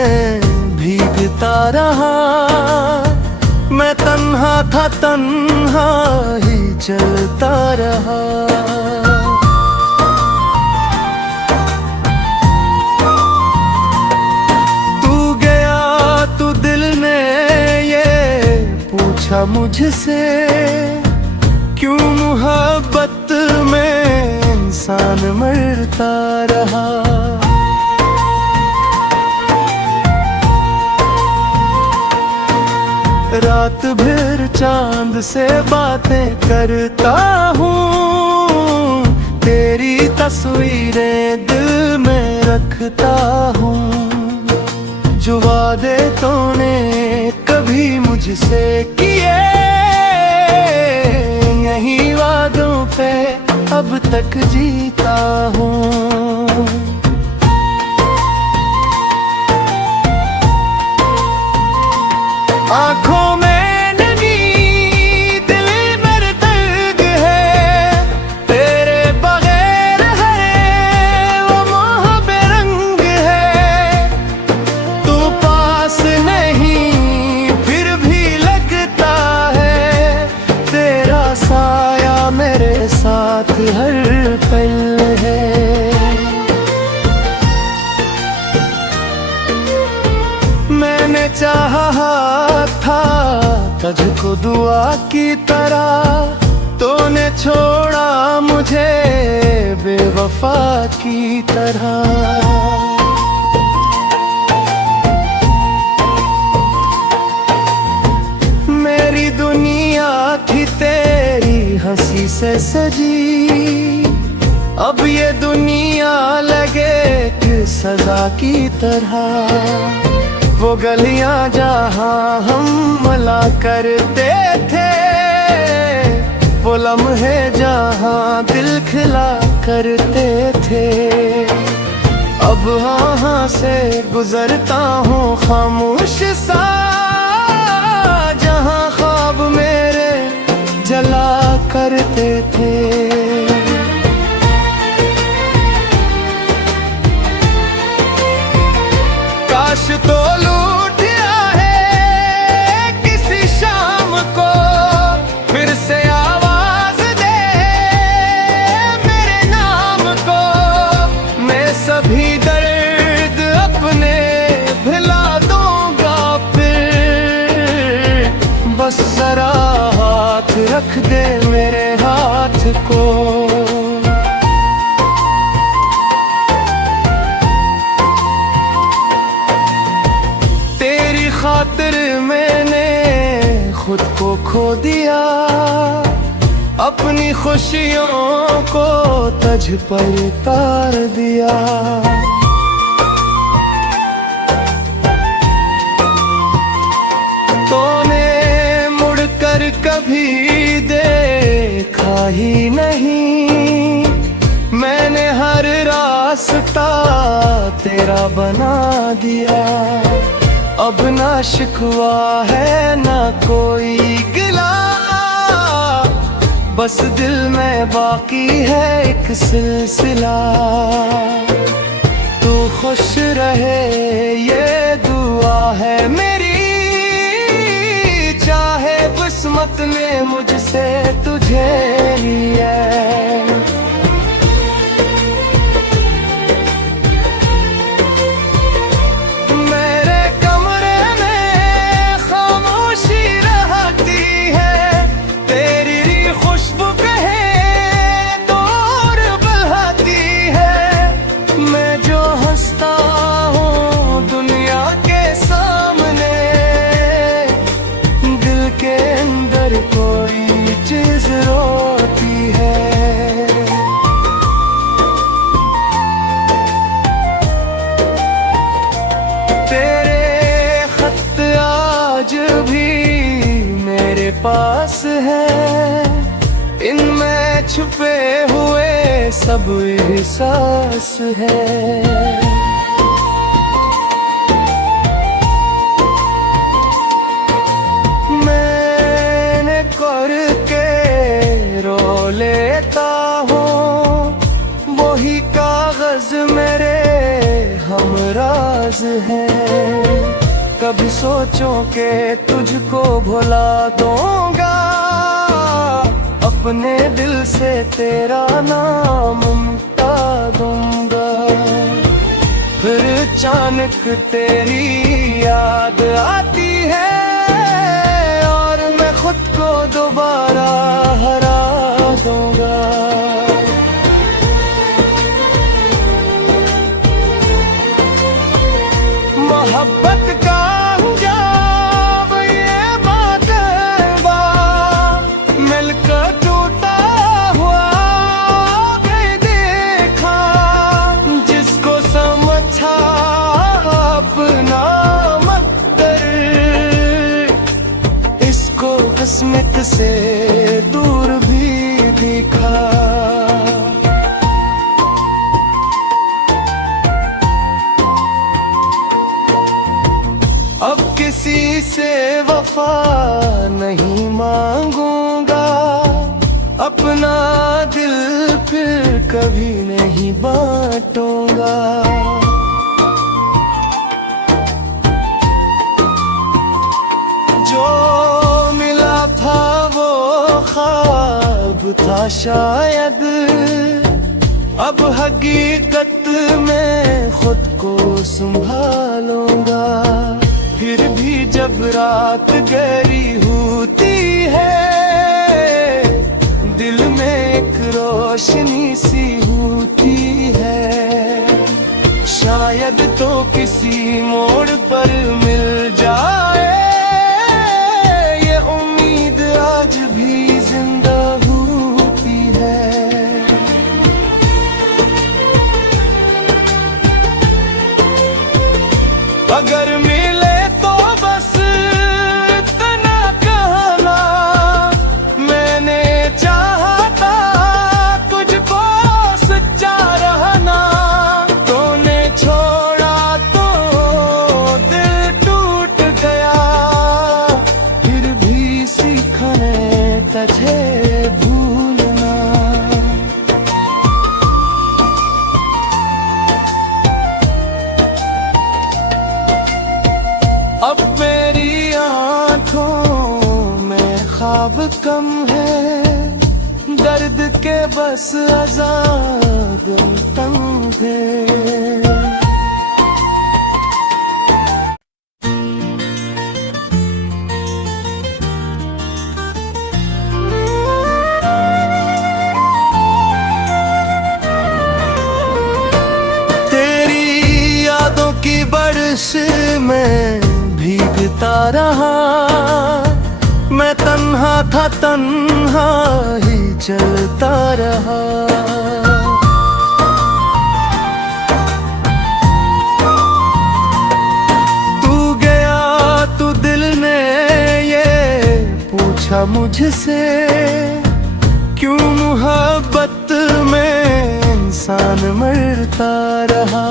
में भीगता रहा। मैं तन्हा था, तन्हा ही चलता रहा। तू गया तो दिल ने ये पूछा मुझसे, क्यों मोहब्बत में इंसान मरता रहा। रात भर चांद से बातें करता हूँ, तेरी तस्वीरें दिल में रखता हूँ। जो वादे तूने कभी मुझसे किए, यही वादों पे अब तक जीता हूँ। आँखों में नमी, दिल में दर्द है, तेरे बगैर है वो मोह बेरंग है। तू पास नहीं फिर भी लगता है, तेरा साया मेरे साथ हर पल है। मैंने चाहा था तुझको दुआ की तरह, तूने छोड़ा मुझे बेवफा की तरह। मेरी दुनिया थी तेरी हंसी से सजी, अब ये दुनिया लगे कि सजा की तरह। वो गलियां जहां हम मिला करते थे, वो लम्हे जहां दिल खिला करते थे। अब वहाँ से गुजरता हूँ खामोश सा, जहां ख्वाब मेरे जला करते थे। काश तो लूट आए किसी शाम को, फिर से आवाज दे मेरे नाम को। मैं सभी दर्द अपने भुला दूंगा फिर, बस जरा हाथ रख दे मेरे हाथ को। खातिर मैंने खुद को खो दिया, अपनी खुशियों को तुझ पर तार दिया। तूने मुड़कर कभी देखा ही नहीं, मैंने हर रास्ता तेरा बना दिया। अब ना शिकवा है ना कोई गिला, बस दिल में बाकी है एक सिलसिला। तू खुश रहे ये दुआ है मेरी, चाहे किस्मत ने मुझसे तुझे लिया। कोई चीज रोती है, तेरे खत आज भी मेरे पास है, इनमें छुपे हुए सब एहसास है। लेता हूँ वही कागज मेरे हमराज राज है। कभी सोचो के तुझको भुला दूंगा, अपने दिल से तेरा नाम मिटा दूंगा। फिर अचानक तेरी याद आती है और मैं खुद को दोबारा हरा दूंगा। मोहब्बत का अंजाम ये बातें मिलकर टूटा हुआ कहीं देखा, जिसको समझा अपना मत कर, इसको किस्मत से दूर भी दिखा। अब किसी से वफा नहीं मांगूंगा, अपना दिल फिर कभी नहीं बांटूंगा। जो मिला था वो ख्वाब था शायद, अब हकीकत में खुद को संभालूंगा। फिर भी जब रात गहरी होती है, दिल में एक रोशनी सी होती है। शायद तो किसी मोड़ पर मिल जाए, ये उम्मीद आज भी जिंदा होती है। अगर मिले तो बस इतना कहना, मैंने चाहा था तुझको सच्चा रहना। तूने छोड़ा तो दिल टूट गया, फिर भी सीखने तुझे भूलना। अब मेरी आँखों में ख्वाब कम है, दर्द के बस अज़ाब तंग है। तेरी यादों की बारिश में भीगता रहा, मैं तन्हा था तन्हा ही चलता रहा। तू गया तो दिल ने ये पूछा मुझसे, क्यों मोहब्बत में इंसान मरता रहा।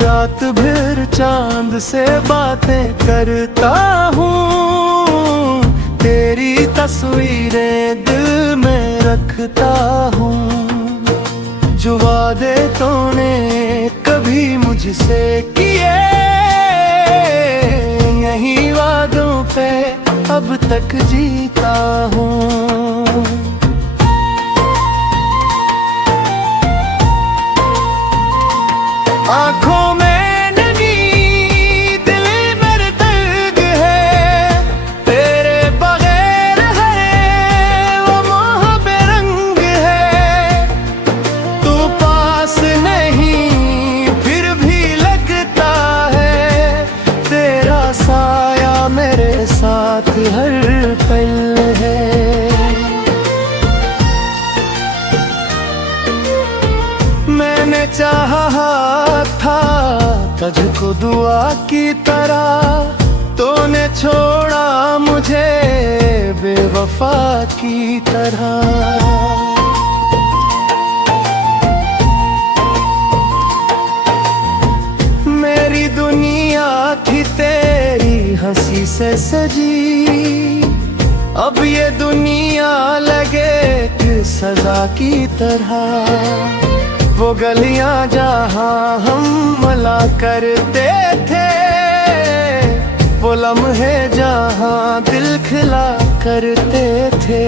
रात भर चांद से बातें करता हूँ, तेरी तस्वीरें दिल में रखता हूँ। जो वादे तूने कभी मुझसे किए, यही वादों पे अब तक जीता हूँ। आँखों में नमी दिल में दर्द है, तेरे बगैर है वो मोह बेरंग है। तू पास नहीं फिर भी लगता है, तेरा साया मेरे साथ हर पल है। मैंने चाहा था तुझको दुआ की तरह, तूने छोड़ा मुझे बेवफा की तरह। मेरी दुनिया थी तेरी हंसी से सजी, अब ये दुनिया लगे कि सजा की तरह, वो गलियां जहां हम मला करते थे, वो लम्हे जहां दिल खिला करते थे।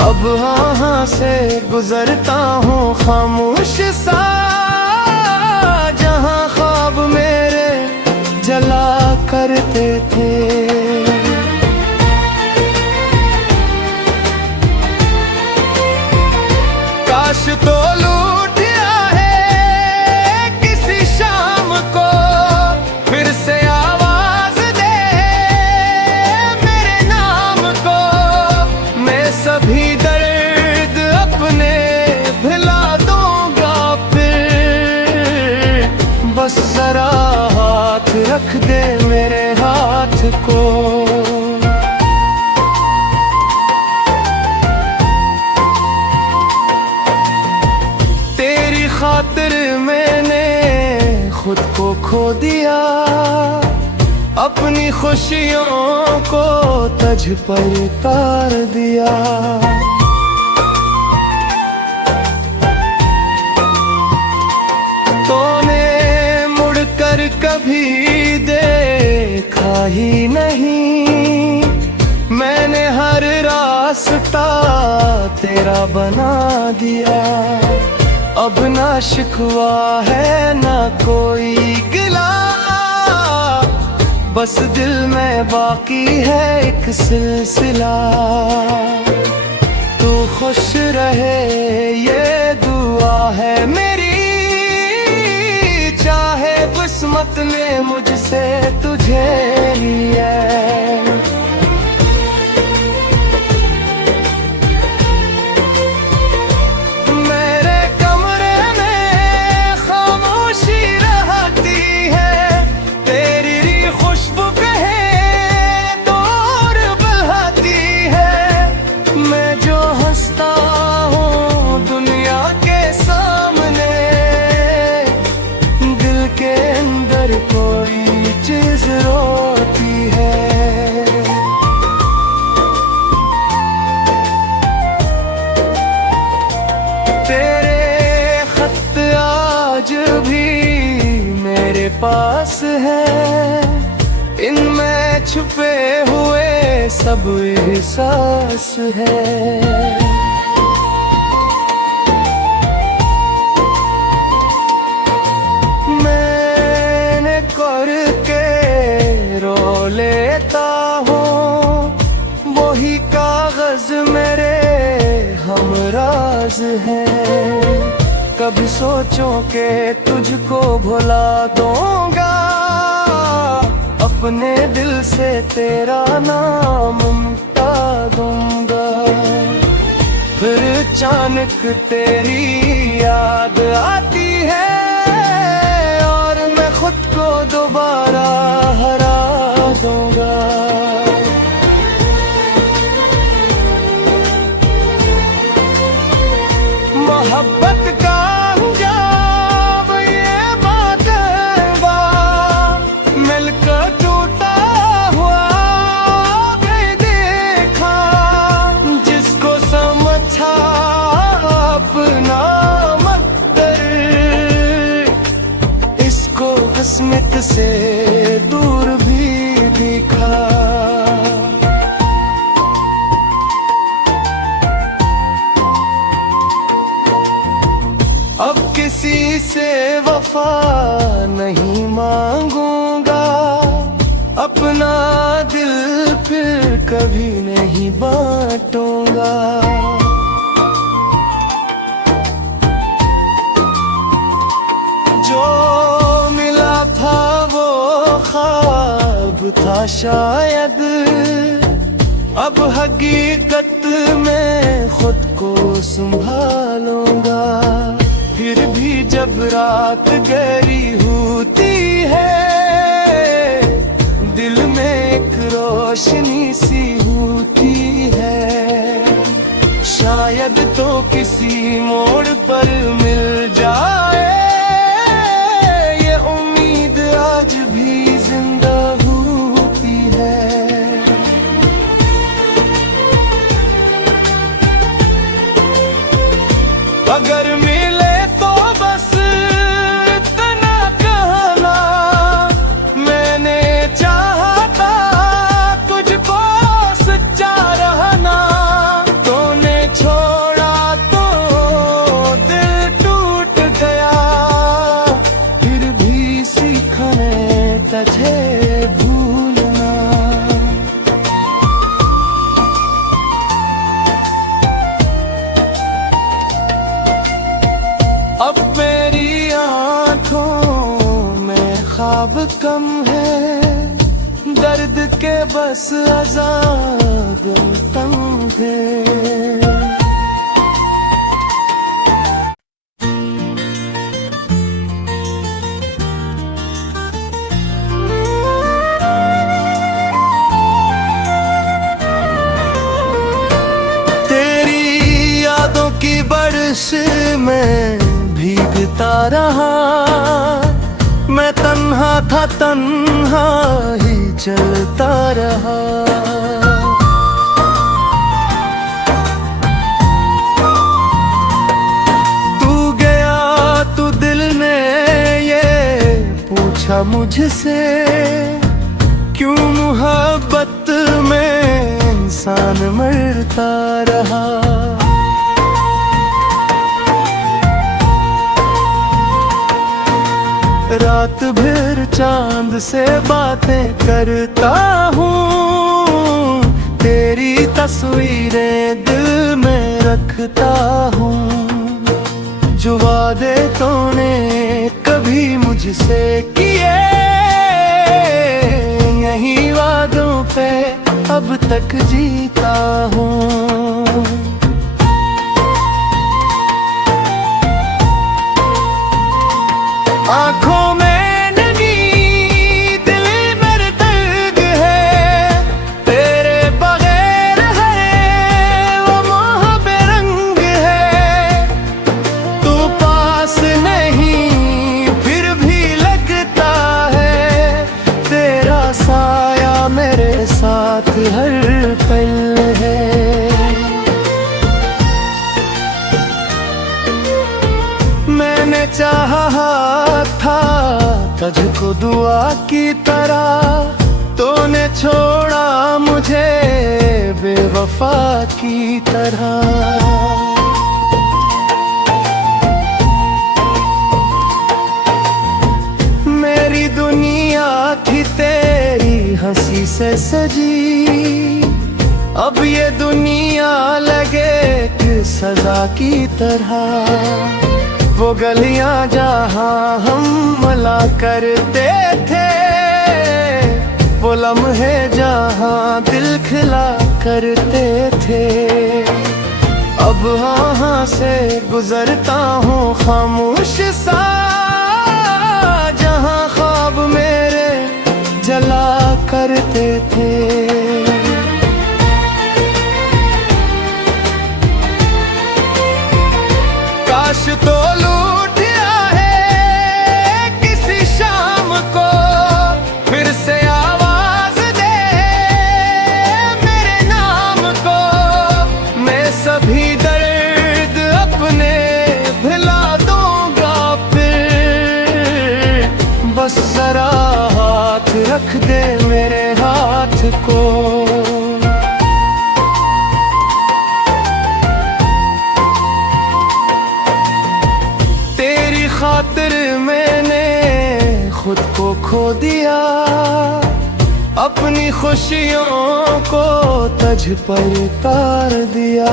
अब वहाँ से गुजरता हूँ खामोश सा, जहाँ ख्वाब मेरे जला करते थे। काश तो लूट आए किसी शाम को, फिर से आवाज दे मेरे नाम को। मैं सभी दर्द अपने भुला दूंगा फिर, बस जरा हाथ रख दे मेरे हाथ को। खातिर मैंने खुद को खो दिया, अपनी खुशियों को तझ पर उतार दिया। तूने मुड़कर कभी देखा ही नहीं, मैंने हर रास्ता तेरा बना दिया। अब ना शिकवा है ना कोई गिला, बस दिल में बाकी है एक सिलसिला। तू खुश रहे ये दुआ है मेरी, चाहे किस्मत ने मुझसे तुझे लिया। कोई चीज रोती है, तेरे खत आज भी मेरे पास है, इनमें छुपे हुए सब एहसास है। करके रो लेता हूँ वही कागज मेरे हमराज है। कभी सोचो के तुझको भुला दूंगा, अपने दिल से तेरा नाम मिटा दूंगा। फिर अचानक तेरी याद आती है और मैं खुद को दोबारा हरा दूंगा। मोहब्बत का अंजाम ये बातें मिलकर टूटा हुआ भी देखा, जिसको समझा अपना मकदर, इसको किस्मत से दूर भी दिखा। अब किसी से वफा नहीं मांगूंगा, अपना दिल फिर कभी नहीं बांटूंगा। जो मिला था वो ख्वाब था शायद, अब हकीकत में खुद को संभालूंगा। फिर भी जब रात गहरी होती है, दिल में एक रोशनी सी होती है। शायद तो किसी मोड़ पर मिल जाए, ये उम्मीद आज भी जिंदा होती है। अगर मिले तो बस इतना कहना, मैंने चाहा था तुझको सच्चा रहना। तूने छोड़ा तो दिल टूट गया, फिर भी सीखा मैं तुझे भूलना। अब मेरी आँखों में ख्वाब कम है, दर्द के बस अज़ाब तंग है। तेरी यादों की बारिश में भीगता रहा, मैं तन्हा था तन्हा ही चलता रहा। तू गया तो दिल ने ये पूछा मुझसे, क्यों मोहब्बत में इंसान मरता रहा। रात भर चांद से बातें करता हूँ, तेरी तस्वीरें दिल में रखता हूँ। जो वादे तूने कभी मुझसे किए, यही वादों पे अब तक जीता हूँ। आँखों में नमी, दिल में दर्द है, तेरे बगैर है वो मोह बेरंग है। तू पास नहीं फिर भी लगता है, तेरा साया मेरे साथ हर पल है। मैंने चाहा था तुझको दुआ की तरह, तूने छोड़ा मुझे बेवफा की तरह। मेरी दुनिया थी तेरी हंसी से सजी, अब ये दुनिया लगे कि सजा की तरह। वो गलियां जहां हम मिला करते थे, वो लम्हे जहां दिल खिला करते थे। अब वहाँ से गुजरता हूँ खामोश सा, जहां ख्वाब मेरे जला करते थे। काश तो लूट आए किसी शाम को, फिर से आवाज दे मेरे नाम को। मैं सभी दर्द अपने भुला दूंगा फिर, बस जरा हाथ रख दे मेरे हाथ को। खातिर मैंने खुद को खो दिया, अपनी खुशियों को तुझ पर तार दिया।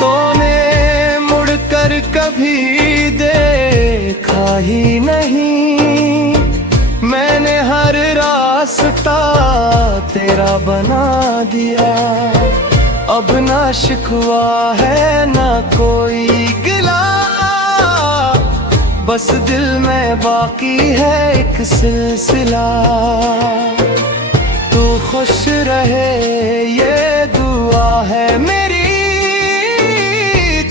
तूने मुड़कर कभी देखा ही नहीं, मैंने हर रास्ता तेरा बना दिया। अब ना शिकवा है ना कोई गिला, बस दिल में बाकी है एक सिलसिला। तू खुश रहे ये दुआ है मेरी,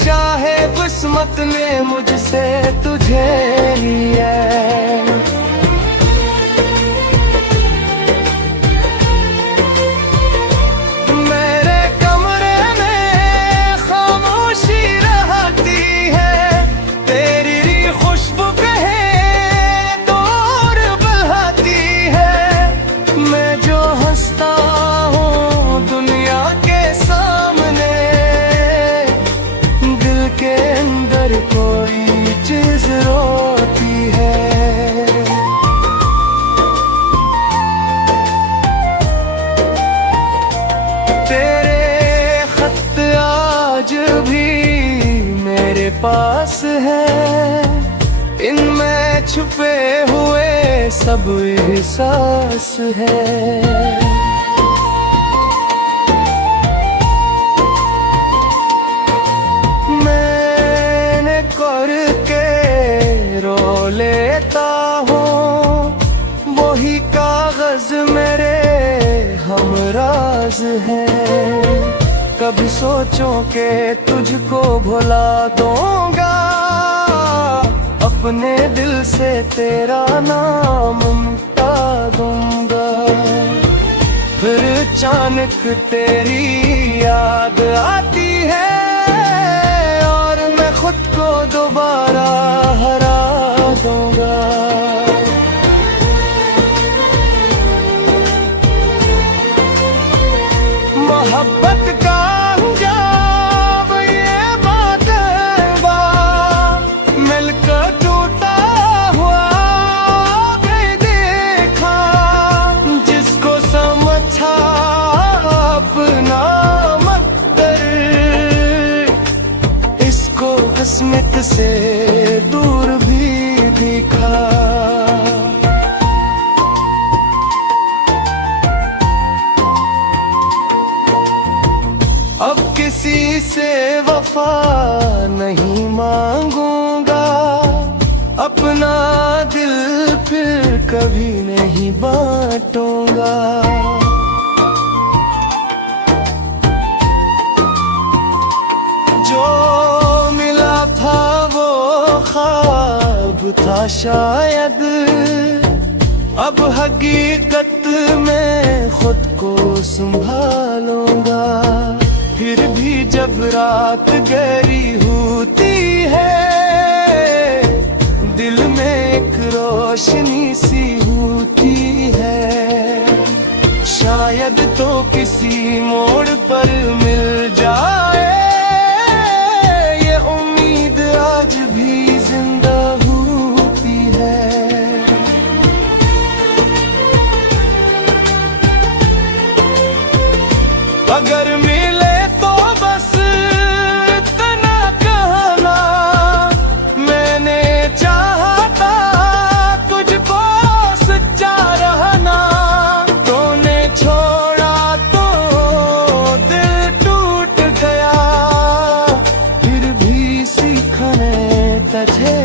चाहे किस्मत ने मुझसे तुझे लिया। तेरे खत आज भी मेरे पास है, इनमें छुपे हुए सब एहसास है। मैंने करके रो लेता हूँ, वही कागज मेरे हमराज है। कभी सोचो के तुझको भुला दूंगा, अपने दिल से तेरा नाम मिटा दूंगा। फिर अचानक तेरी याद आती है और मैं खुद को दोबारा हरा दूंगा। मोहब्बत का अंजाम ये बातें मिलकर टूटा हुआ भी देखा, जिसको समझा अपना मत कर, इसको किस्मत से दूर भी दिखा। अब किसी से वफा नहीं मांगूंगा, अपना दिल फिर कभी नहीं बांटूंगा। जो मिला था वो ख्वाब था शायद, अब हकीकत में खुद को संभालूंगा। फिर भी जब रात गहरी होती है, दिल में एक रोशनी सी होती है। शायद तो किसी मोड़ पर मिल जाए, ये उम्मीद आज भी जिंदा होती है। अगर मिले तो बस इतना कहना, मैंने चाहा था तुझको सच्चा रहना। तूने छोड़ा तो दिल टूट गया, फिर भी सीखने तुझे